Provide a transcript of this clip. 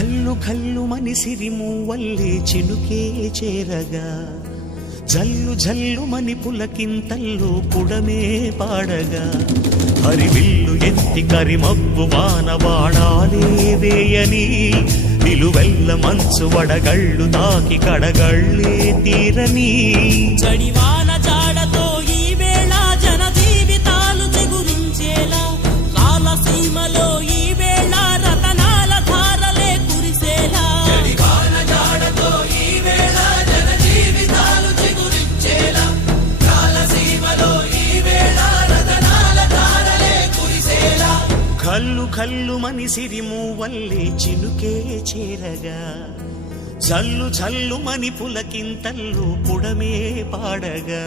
కల్లు కల్లు మని సిరిమూవల్లే చినుకే చేరగా జల్లు జల్లు మని పులకింతల్లో పుడమే పాడగా హరివిల్లు ఎత్తి కరిమబ్బు వానవాడాలే వేయని నిలువెల్ల మంచు వడగళ్ళు తాకి కడగళ్ళే తీరని చడివాన జాడతో ఈ వేళ జన జీవితాలు చిగురించేలా రాలసీమలో ఈ వేళ రతనాల ధారలే కురిసేలా చడివాన జాడతో ఈ వేళ జన జీవితాలు చిగురించేలా రాలసీమలో ఈ వేళ రతనాల ధారలే కురిసేలా కల్లు కల్లు మని సిరిమూవల్లే చినుకే చేరగా జల్లు జల్లు మని పులకింతల్లు పుడమే పాడగా